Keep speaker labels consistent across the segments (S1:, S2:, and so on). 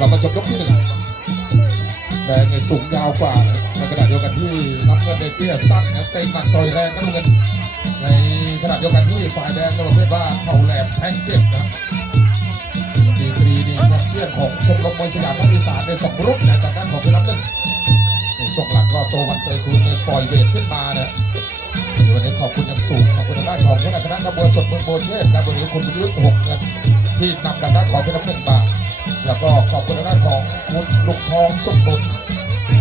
S1: เรามาชมยกที่หนึ่งแดงเนี่ยสูงยาวกว่าในขณะเดียวกันที่น้ำเงินเนเตี้ยสั้นนะเตะหนักต่อยแรงน้ำเงินในขณะเดียวกันที่ฝ่ายแดงก็ประเภทว่าเข่าแหลมแทงเจ็บนะดีกรีดีแชมเปี้ยนของชมรมมวยสยามภาคอีสานในสองรุ่นนะจากด้านของพี่น้ำหนึ่งในช่วงหลังก็โตวันเตยคูณเนี่ยปล่อยเวทขึ้นมานะวันนี้ขอบคุณอย่างสูงขอบคุณทางด้านของคณะคณะกระบวนสดเมืองโบเช่ครับวันนี้คุณประยุทธ์หกเงินที่นำทางด้านของพี่น้ำหนึ่งมา แล้วก็ขอบคุณทางด้านของคุณลุงทองสุขบุญ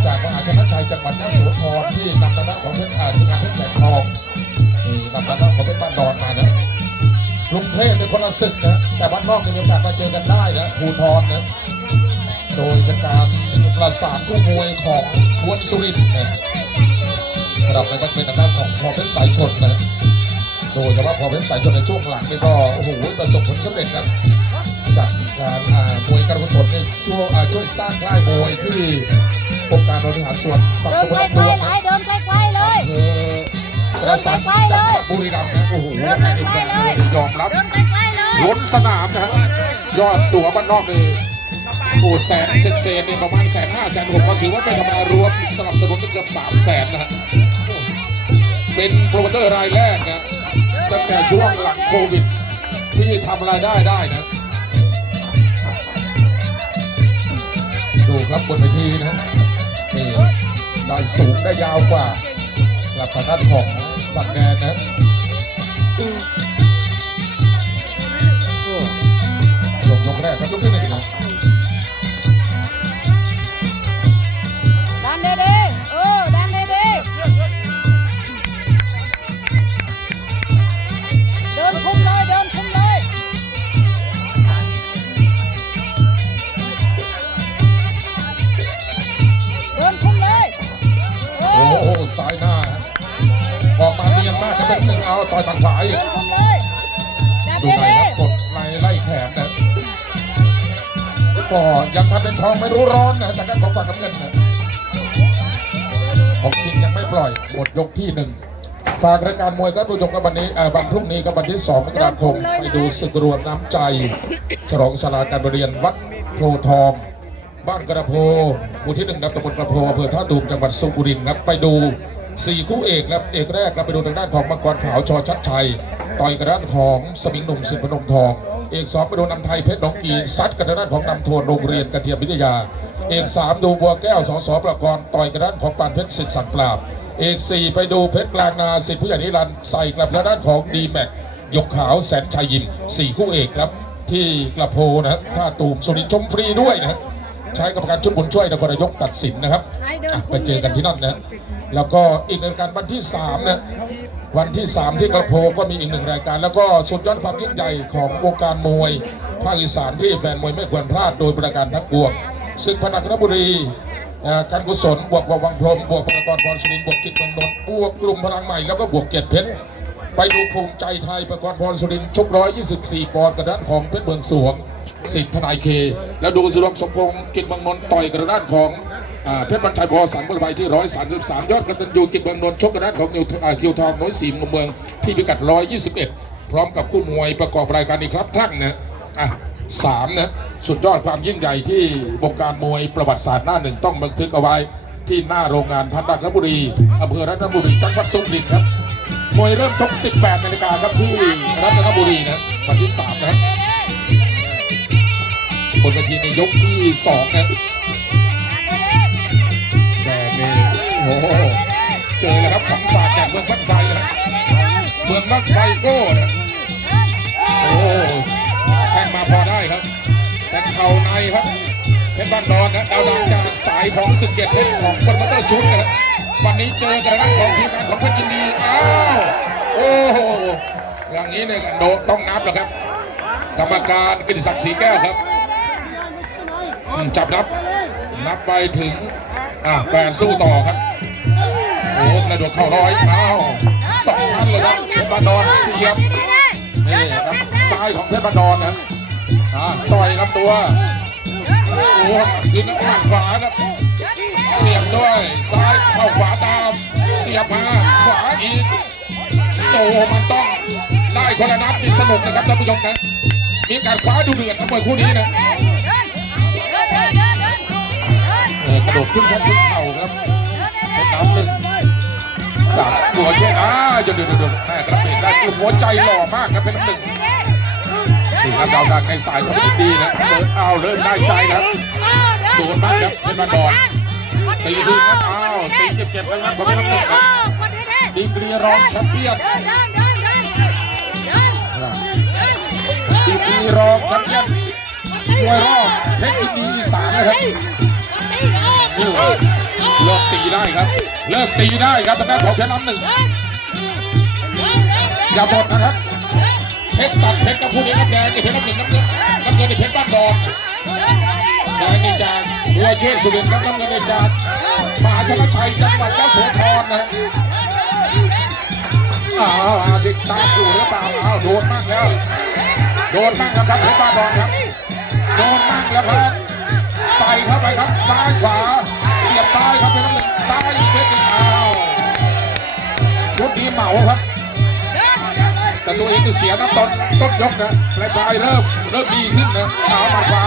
S1: จากมหาชนะชัยจังหวัดยะโสธรที่นำทางด้านของเพชรอาที่งานเพชรแสงทองนี่นำทางด้านของเพชรบ้านดอนมานะลุงเทพเป็นคนละศึกนะแต่บ้านนอกมีโอกาสมาเจอกันได้นะภูทรนะโดยเป็นการประสานคู่มวยของกวนสุรินทร์นะระดับนั้นก็เป็นทางด้านของพอเพชรสายชนนะโดยเฉพาะพอเพชรสายชนในช่วงหลังนี่ก็โอ้โหประสบผลสำเร็จครับ กการอ่ามวยการกุศลเนี่ยช่วยอ่าช่วยสร้างค่ายมวยที่องค์การบริหารส่วนฝั่ง
S2: เดิ
S1: ตะ
S2: น
S1: วัน
S2: ไก
S1: อ
S2: ล
S1: อกดวงนะ
S2: ๆเลยเดินไกลๆเลย
S1: เออกระสันจังหวัดบุรีรัมย์นะโอ้โห
S2: เดินไกลๆเลย
S1: ยอมรับ
S2: เดินไกลๆเลย
S1: ล้นสนามนะฮะยอดตั๋วบ้านนอกนี่โอ้แสนเศษๆนี่ประมาณแสนห้าแสนหกก็ถือว่าเป็นธรรมดารวมสนับสนุนเกือบสามแสนนะฮะเป็นโปรโมเตอร์รายแรกนะตั้งแต่ช่วงหลังโควิดที่ทำรายได้ได้นะ ครับบนเวทีนะนี่ได้สูงได้ยาวกว่าหลักฐานด้านของสั่งแดนนะ ท
S2: อ
S1: งไม่รู้ร้อนนะจากด้านของฝั่งน้ำเงินนะของจริงยังไม่ปล่อยหมดยกที่หนึ่งฝากรายการมวยครับผู้ชมครับวันนี้เอ่อวันพรุ่งนี้กับวันที่2มกราคม ไปดูศึกรวมน้ำใจ ฉลองสลาการเรียนวัดโพทอง บ้านกระโพหมู่ที่หนึ่งนับตำบลกระโพอำเภอท่าตูมจังหวัดสุรินทร์ครับไปดูสี่คู่เอกครับเอกแรกเราไปดูทางด้านของมังกรขาวชอชัดชัย ต่อยกับด้านของสมิงหนุ่มสินพนมทอง เอกสองไปดูนำไทยเพชรหนองกีซัดกับทางด้านของนำโทนโรงเรียนกระเทียมวิทยา เอกสามดูบัวแก้วสสประกรณ์ต่อยกับด้านของปานเพชรสิทธิ์สังปราบ เอกสี่ไปดูเพชรกลางนาสิทธิผู้ใหญ่นิรันดร์ใส่กับทางด้านของดีแม็กยกขาวแสนชัยยิมสี่คู่เอกครับ ที่กระโพนะท่าตูมสุรินทร์ชมฟรีด้วยนะใช้กรรมการชุดบุญช่วยนครนายกตัดสินนะครับอะไปเจอกันที่นั่นนะแล้วก็อีกหนึ่งรายการวันที่3นะ วันที่ 3 ที่กระโพก็มีอีกหนึ่งรายการ แล้วก็สุดยอดความยิ่งใหญ่ของวงการมวยภาคอีสานที่แฟนมวยไม่ควรพลาดโดยประการนักบวกศึกพนักนบุรีอ่อการกุศลบวกวังวังพรมบวกพลกรพรสุรินบวกกิจเมืองนนท์บวกกลุ่มพลังใหม่แล้วก็บวกเกียรติเพชรไปดูภูมิใจไทยประกรพรสุรินทร์ชก124ปอนด์กระด้านของเพชรเมืองสวงสิทธิ์ทนายเค แล้วดูสุรพงสมพงศ์กิจเมืองนนท์ต่อยกระด้านของ อ่าเพชรบรรชัยพอสังบุรไยที่133ยอดกระตันยูกิจเมืองนนท์ชกกระด้านของนิวอ่าคิวทองน้อยสีมุมเมืองที่พิกัด121พร้อมกับคู่มวยประกอบรายการนี้ครับทั้งนะอะสามนะสุดยอดความยิ่งใหญ่ที่วงการมวยประวัติศาสตร์หน้าหนึ่งต้องบันทึกเอาไว้ที่หน้าโรงงานพันดักนบุรีอำเภอรัตนบุรีจังหวัดสุรินทร์ครับมวยเริ่มชก 18นาฬิกาครับที่รัตนบุรีนะวันที่ 3 นะบนเวทีในยกที่ 2 นะแดงนี่โอ้โห เจอแล้วครับของฝากจากเมืองบ้านไฟนะเมืองบ้านไฟโก้นะโอ้โหแข่งมาพอได้ครับ แต่เข่าในครับเพชรบ้านดอนนะดาวดังจากสายของสึกเกียรติเพชรของคนมาเตอร์ชุดนะครับวันนี้เจอกันนักของทีมงานของเพชรยินดีอ้าวโอ้โหอย่างนี้เนี่ยโดนต้องนับแล้วครับกรรมการกิติศักดิ์ศรีแก้วครับจับนับนับไปถึงอะแปดสู้ต่อครับ ระโดดเข่าร้อยอ้าสองชั้นเลยครับเพชรบานดอนเสียบนี่ครับซ้ายของเพชรบันดอนนะต่อยลำตัวโอ้โหยิงหมัดขวาครับ เสียบด้วยซ้ายเข้าขวาตามเสียบมาขวาอีกโอ้โหมันต้องได้คนละนัดที่สนุกนะครับท่านผู้ชมนะมีการคว้าดูเดือดทั้งหมดคู่นี้นะกระโดดขึ้นแค่ขึ้นเข่าครับเป็นน้ำหนึ่ง จากหัวเช่นอ่าเดี๋ยวเดี๋ยวเดี๋ยวแม่กระเบนได้หัวใจหล่อมากครับเป็นน้ำหนึ่งถึงครับดาวดังในสายเขาเป็นดีนะเดินเอาเริ่มได้ใจครับโดนมากครับเป็นมาดอนตีคืนครับอ้าวตีเจ็บๆแล้วครับเป็นน้ำหนึ่งครับดีกรีรองแชมเปี้ยนดีกรีรองแชมเปี้ยนมวยรอบเพชรยินดีอีสานนะครับ เลิกตีได้ครับ เลิกตีได้ครับทางด้านของเพชรน้ำหนึ่งอย่าหมดนะครับเพชรตัดเพชรกับผู้นี้น้ำแดงนี่เพชรน้ำหนึ่งน้ำเงินน้ำเงินนี่เพชรบ้านดอนแดงนี่จากหัวเชษสุรินทร์น้ำเงินนี่จากมหาชนชัยจังหวัดยโสธรนะอ้าวอาสิตามอยู่หรือเปล่าอ้าวโดนมากแล้วโดนมากแล้วครับเพชรบ้านดอนครับโดนมากแล้วครับใส่เข้าไปครับซ้ายขวา สียบซ้ายครับเป็นน้ำหนึ่งซ้ายเม็ดหนึ่งอ้าวชุดนี้เหมาครับ แต่ตัวเองก็เสียน้ำต้นต้นยกนะปลายปลายเริ่มเริ่มดีขึ้นนะเอาหมัดขวา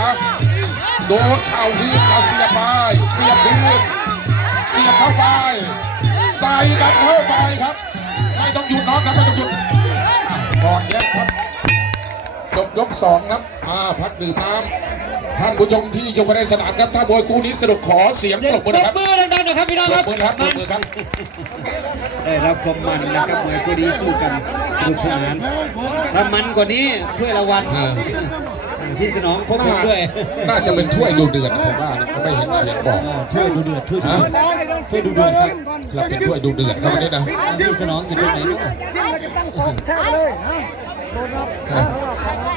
S1: โดนเข่าคืนเอาเสียบไปเสียบคืนเสียบเข้าไปใส่กันเข้าไปครับ ไม่ต้องหยุดน็อกนะไม่ต้องหยุดอะก่อนแยกครับจบยกสองครับอ่าพักดื่มน้ำ ท่านผู้ชมที่อยู่ในสนามครับถ้าบอยคู่นี้สนุกขอเสียงปรบมือ
S3: ปร
S1: นะ
S3: บ
S1: ครับ
S3: มือดังๆหนะครับพี่น้อง
S1: ปร
S3: ครับบ
S1: มือครับปร
S3: มั
S1: บ
S3: น
S1: มือครับ
S3: ได้รับความมันนะครับมวยคู่ดีสู้กันสนุกสนานถ้ามันกว่านี้ถ้วยรางวัล
S1: เออ
S3: ที่สนองพวกผม
S1: น่า
S3: ด้วย
S1: น่าจะเป็นถ้วยดูเดือดนะผมว่านะเขาไม่เห็นเฉียนบอก
S3: อ่าถ้วยดูเดือดถ้วยดูเดือดถ้วยดูเดือดครับ
S1: ครับเป็นถ้วยดูเดือดครับวันนี้นะ
S3: ที่สนองอยู่ตรงไหนเนาะ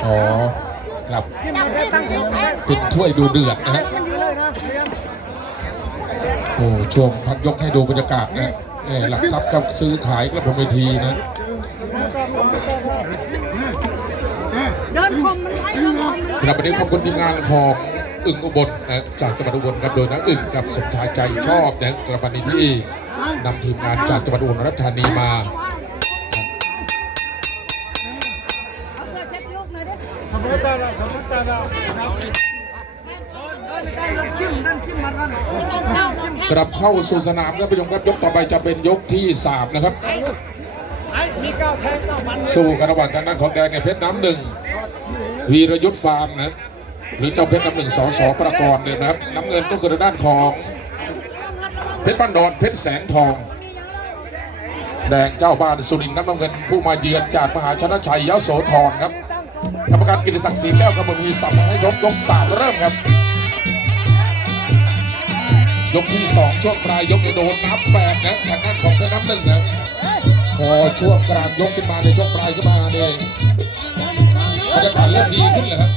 S1: อ๋อ ครับเป็นถ้วยดูเดือดนะฮะโอ้ช่วงพักยกให้ดูบรรยากาศนะเอ่อหลักทรัพย์กับซื้อขายกระผมเวทีนะ
S2: เดินคมมันไล่เดินคมมัน
S1: ครับวันนี้ขอบคุณทีมงานของอึ่งอุบลนะจากจังหวัดอุบลครับโดยนักอึ่งกับสมชายใจชอบนะกระบันนี้ที่นำทีมงานจากจังหวัดอุบลราชธานีมา กลับเข้าสู่สนามครับผู้ชมครับยกต่อไปจะเป็นยกที่สามนะครับสู้กันระหว่างทางด้านของแดงเนี่ยเพชรน้ำหนึ่งวีรยุทธ์ฟาร์มนะหรือเจ้าเพชรน้ำหนึ่งสอสอประกรณ์เนี่ยนะครับน้ำเงินก็คือด้านของเพชรบ้านดอนเพชรแสงทอง แดงเจ้าบ้านสุรินทร์น้ำเงินผู้มาเยือนจากมหาชนะชัยยโสธรครับ กรรมการกิติศักดิ์ศรีแก้วกำมลมีสัมให้ชมยกสามเริ่มครับ ยกที่สองช่วงปลายยกจะโดนนับแปดนะทางด้านของเจ้าน้ำหนึ่งนะพอช่วงกลางยกขึ้นมาในช่วงปลายขึ้นมาเนี่ยบรรยากาศเริ่มดีขึ้นเลยครับ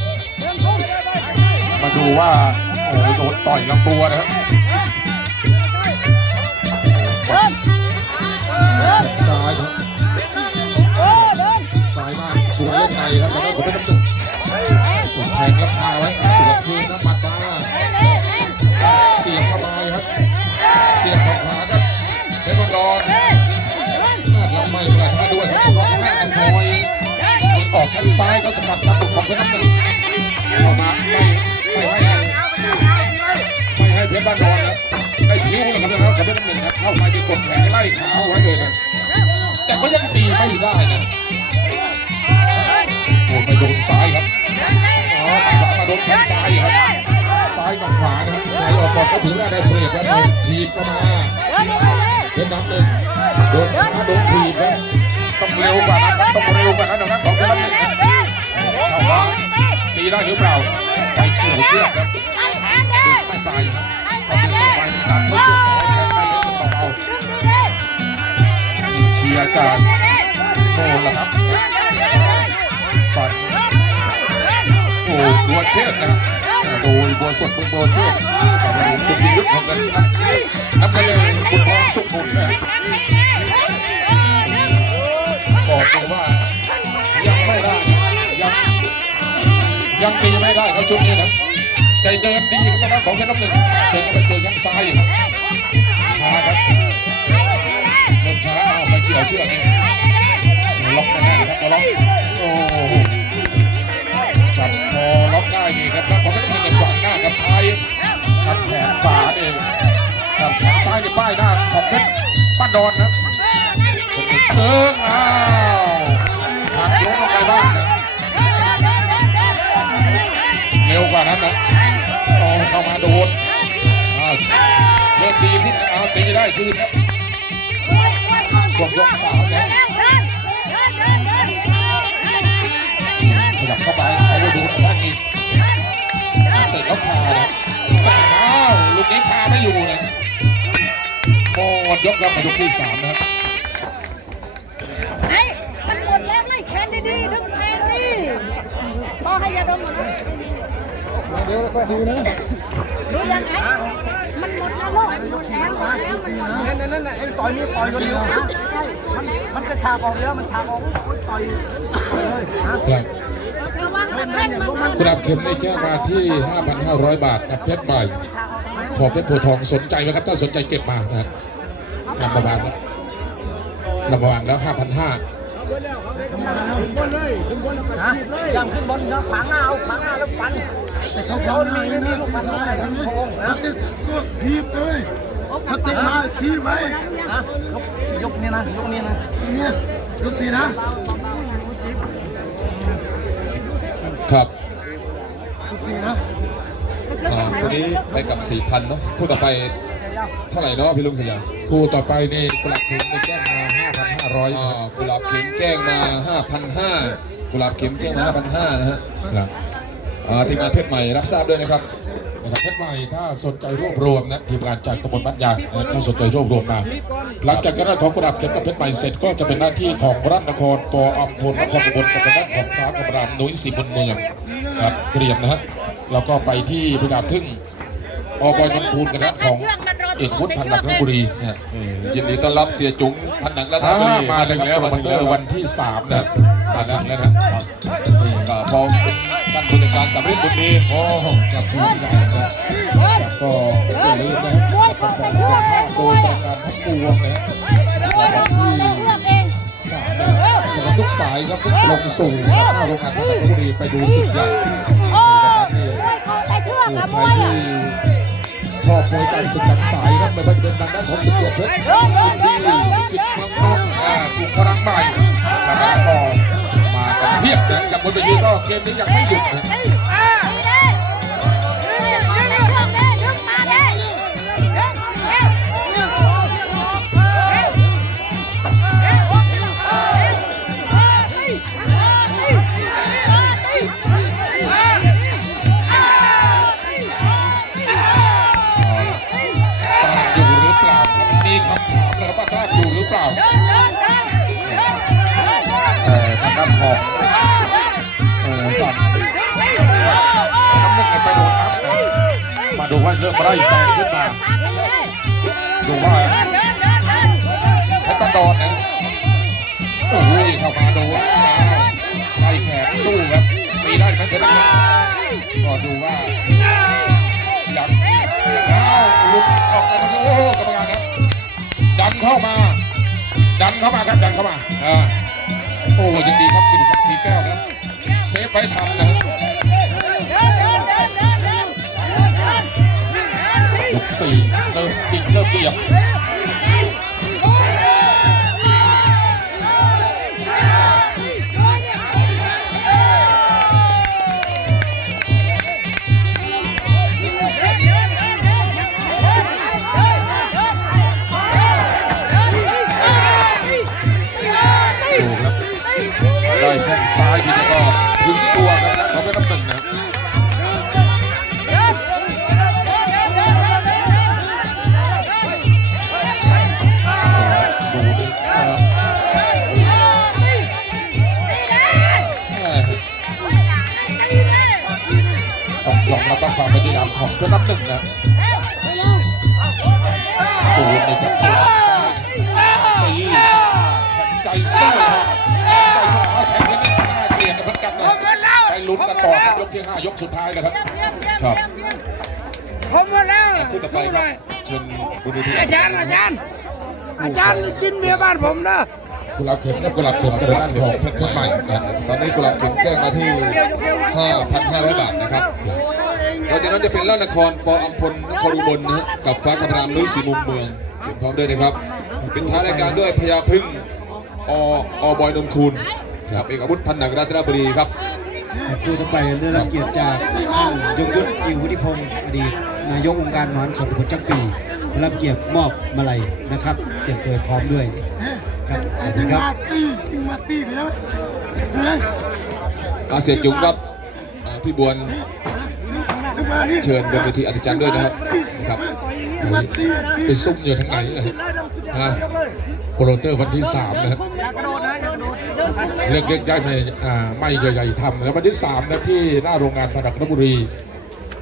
S1: มาดูว่าโอ้โหโดนต่อยลำตัวนะครับซ้ายครับ ครับแล้วก็ผมเป็นน้ำหนึ่งแทงรับคาไว้สวนคืนน้ำปัดมาเสียบเข้าไปครับ เสียบเข้าขวาครับเพชรบังดอนน่าเราไม่กระทะด้วยครับล็อกหน้าอันคอยออกแข้งซ้ายก็สกัดลำตัวของเพชรน้ำหนึ่งเข้ามาไม่ไม่ให้ไม่ให้เพชรบ้านดอนนะได้คิ้วแล้วครับนะครับกับเพชรน้ำหนึ่งนะเข้ามาจะกดแขนไล่ขาไว้เลยนะแต่ก็ยังตีไม่ได้นะ ไปโดนซ้ายครับอ๋อตัดขวามาโดนแขนซ้ายครับซ้ายกับขวานะครับไหนออกก่อนก็ถือว่าได้เปรียบแล้วทีบเข้ามา
S2: เป็
S1: นนับหนึ่งโดนช้าโดนทีบแล้วต้องเร็วกว่านั้นครับต้องเร็ว บัวสดบัวบัวเทพคุณดิยุทธของกันนะน้ำทะเลคุณทองสุขผลนะบอกเลยว่ายังไม่ได้ยังยังตีไม่ได้เขาชุดนี้นะแต่เดินดีครับนะของเพชรน้ำหนึ่งเดินเข้าไปเจอข้างซ้ายอยู่ช้าครับเดินช้าเอาไปเกี่ยวเชือกล็อกแน่ๆครับล็อกโอ้ จับพอล็อกได้ดีครับแล้วพอเพชรน้ำหนึ่งขวางหน้าครับกับชายกับแขนขวาเนี่ยกับแขนซ้ายในป้ายหน้าของเพชรบ้าดอนนะเติงอ้าวหักล้มลงไปบ้างเร็วกว่านั้นนะโอ้เข้ามาโดนเริ่มดีขึ้นเอาตีได้คืนครับช่วงยกสามนะขยับเข้าไป ดูด้านอีกติดแล้วคานะอ้าวลูกนี้คาไม่อยู่เลยหมดยกครับมายกที่สามนะครับ
S2: ไอ้มันหมดแล้วไล่แขนดีๆดึงแทงดิพ่อให้ยาดมหน่อยนะเดี๋ยวก็ดูนะดูยังไงมันหมดแล้วลูกมันหมดแล้วหมดแล้วมันหมดแล้ว
S4: นั่นนั่นนั่นไอ้ต่อยนี่ต่อยคนเดียวนะมันมันจะฉากออกแล้วมันฉากออกอุ๊ยต่อยต่อยเลยฮะ
S1: ครับ
S2: ระวังตะแคงมันมัน
S1: คุณอาบเข็มได้แจ้งมาที่ 5,500 บาทกับเพชรใบทองเพชรโพธิ์ทองสนใจไหมครับ ถ้าสนใจเก็บมานะครับนำมาวางแล้วนำมาวางแล้ว5,500
S4: ฮะยังขึ้นบนนะขวางหน้าเอาขวางหน้าแล้วฟันแต่เขาเขานี่ไม่มีลูกฟันเท่าไหร่ทั้งโค้งนะ
S5: ทีบเลยถ้าติดมาทีบไว้
S4: นะยกยกนี่นะยกนี่นะ
S5: เนี่ยยกสี่นะ
S1: ครับ
S5: ยกสี่นะ
S6: อ่าคนนี้ไปกับ4,000เนาะคู่ต่อไปเท่าไหร่เนาะพี่ลุงสยาม
S1: คู่ต่อไปนี่กุหลาบเข็มได้แจ้งมา5,500
S6: อ่า
S1: นะครับ
S6: กุหลาบเข็มแจ้งมา5,500กุหลาบเข็มแจ้งมา5,500นะฮะ
S1: ครับ
S6: อ่าทีมงานเพชรใหม่รับทราบด้วยนะครับ
S1: นะครับเพชรใหม่ถ้าสนใจรวบรวมนะทีมงานจากตำบลบ้านยางนะถ้าสนใจรวบรวมมาหลังจากการของกุหลาบเข็มกับเพชรใหม่เสร็จก็จะเป็นหน้าที่ของรัฐนครปออมพลนครอุบลกับทางด้านของฟ้ากำรามนุ้ยสีบนเมืองครับเตรียมนะฮะแล้วก็ไปที่พิการพึ่งอบอยนนทูลกันนะของเอกวุฒิพันธ์หลักลพบุรีนะฮะ
S6: เอ่อยินดีต้อนรับเสียจุ๋งพันหนังและ
S1: อ่า
S6: ทาบุรี
S1: มา
S6: มา
S1: เล
S6: ถึ
S1: ย
S6: ง
S1: ค
S6: แล้
S1: รับ
S6: ว
S1: โปร
S6: มา
S1: โม
S6: ถึง
S1: เตอ
S6: แล้ว
S1: ร์วันที่สามนะมาถึงแล้วนะนี่
S6: ก็พอ ท่านผู้จัดการสำริดบุญดี
S1: โอ้กับทีมใหญ่นะครับก็อย่าลืมนะครับกับการโดยรายการทั้งปวงนะที่สามนะครับสำหรับทุกสายครับทุกลงสู่หน้าโรงงานทั้งบุรีไปดูสิทธิ์ใหญ่นะครับนี่
S2: แต่เชือก
S1: ผู้
S2: อะ
S1: ใค
S2: ม
S1: ร
S2: วย
S1: ที่
S2: อะ
S1: ชอบมวยไก่สุดหลังสายครับไม่ว่าจะเป็นทางด้านของสุดยอดเพชร จากบนเวทีก็เกมนี้ยังไม่หยุดนะ ริ่มไล่แซงขึ้นมาดูว่าเพชรบันดอนนะโอ้ยเข้ามาดูไล่แขนสู้ครับตีได้ไหมเพชรบันดอนก็ดูว่าหลังอ้าวหลุดออกมาโอ้กรรมการครับดันเข้ามา ดันเข้ามาครับดันเข้ามาอ่าโอ้ยังดีครับกิติศักดิ์ศรีแก้วครับเซฟไว้ทันนะครับ สี่เริ่มดิ่งเริ่มเบียบ ความเป็นที่ดำของเพื่อนนับหนึ่งนะดูในกับซ้ายตีแข็งใจสู้ครับใจสู้เอาแข็งนิดนึงน่าเกลียดกันเหมือนกันนะไปลุ้นกันต่อครับยกที่ห้ายกสุดท้ายเลยครับครับ
S4: ผมหมดแล้ว
S6: คู่ต่อไปครับเชิญบนเวที
S4: อาจารย์อาจารย์อาจารย์กินเบียร์บ้านผมนะ
S1: กุหลาบเข็มกับกุหลาบเข็มกระด้านของเพชรเพชรใหม่นะ
S6: ตอนนี้กุหลาบเข็มแจ้งมาที่ 5,500 บาทนะครับ เราจะจากนั้นจะเป็นล่านครปออัมพลนครอุบลนะฮะกับฟ้าคำรามนุ้ยสีมุมเมืองเตรียมพร้อมด้วยนะครับปิดท้ายรายการด้วยพญาพึ่งออบอยนนคูณครับเอกอาวุธพันหนักรัตนบุรีครับ
S3: ผู้ต่อไปได้รับเกียรติจากท่านยงยุทธจิววุฒิพงศ์อดีตนายกองค์การมหาชนผลจักปีได้รับเกียรติมอบมาลัยนะครับเตรียมตัวพร้อมด้วยครับสวัสดีครับ
S5: มาตียิงมาตีไปแล้วเฮ้ย
S6: อาเซียนจุ๋มครับอ่าพี่บวน
S5: ขึ้นมานี่
S6: เชิญบนเวทีอัศจรรย์ด้วยนะครับนะครับ
S1: ไปซุ่มอยู่ทางไหนนะฮะโปรโมเตอร์วันที่สามนะครับ
S4: อย่ากระ
S1: เล็กๆใหญ่ไม่ไม่ใหญ่ๆทำนะครับวันที่3นะที่หน้าโรงงานพนักนบุรี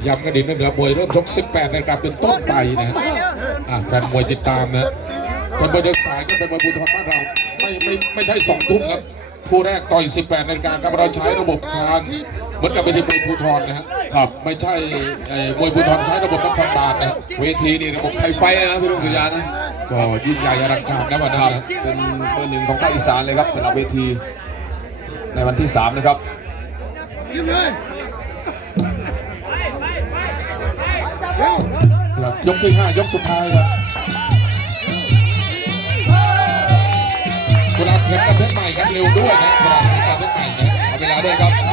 S1: ย้ำกันดีไม่เหนือมวยเริ่มชก 18นาฬิกาเป็นต้นไปนะแฟนมวยติดตามนะแฟนมวยเดินสายก็เป็นมวยบุญธรบ้านเราไม่ไม่ไม่ใช่สองทุ่มครับ คู่แรกต่อย 18นาฬิกาครับเราใช้ระบบทางเหมือนกับเวทีมวยภูธรนะฮะครับไม่ใช่ไอ้มวยภูธรใช้ระบบนครบาลนะฮะ
S6: เวทีนี่ระบบไทยไฟท์นะพี่ลุงสุริยานะ
S1: ก็ยิ่งใหญ่อลังการนะวัน
S6: ค
S1: นั้
S6: รั
S1: น
S6: บ
S1: นะ
S6: เป็นเบอร์หนึ่งของภาคอีสานเลยครับสำหรับเวที ในวันที่ 3 นะครับ
S5: ยิงเลย
S1: ครับยกที่ห้ายกสุดท้ายครับ ลาเข็มกับเพชรใหม่ครับเร็วด้วยนะเวลาเข็มกับเพชรใหม่นะ
S6: เอาเวลาด้วยครับ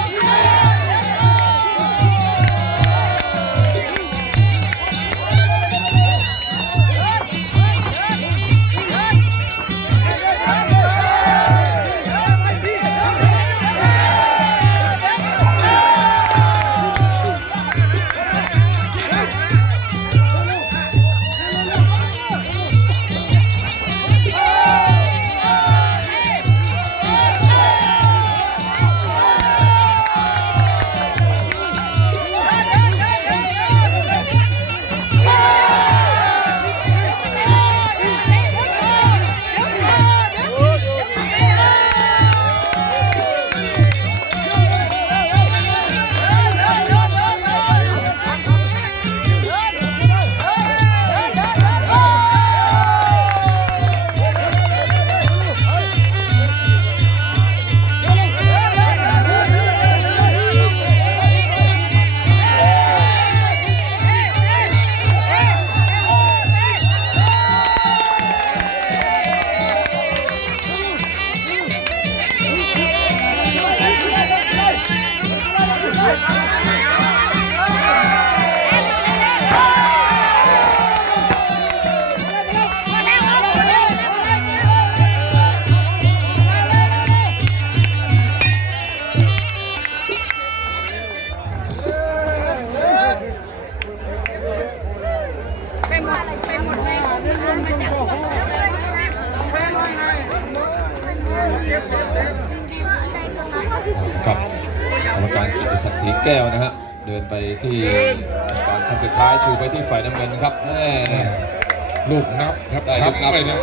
S6: ครับแม่
S1: ลูกนับครับ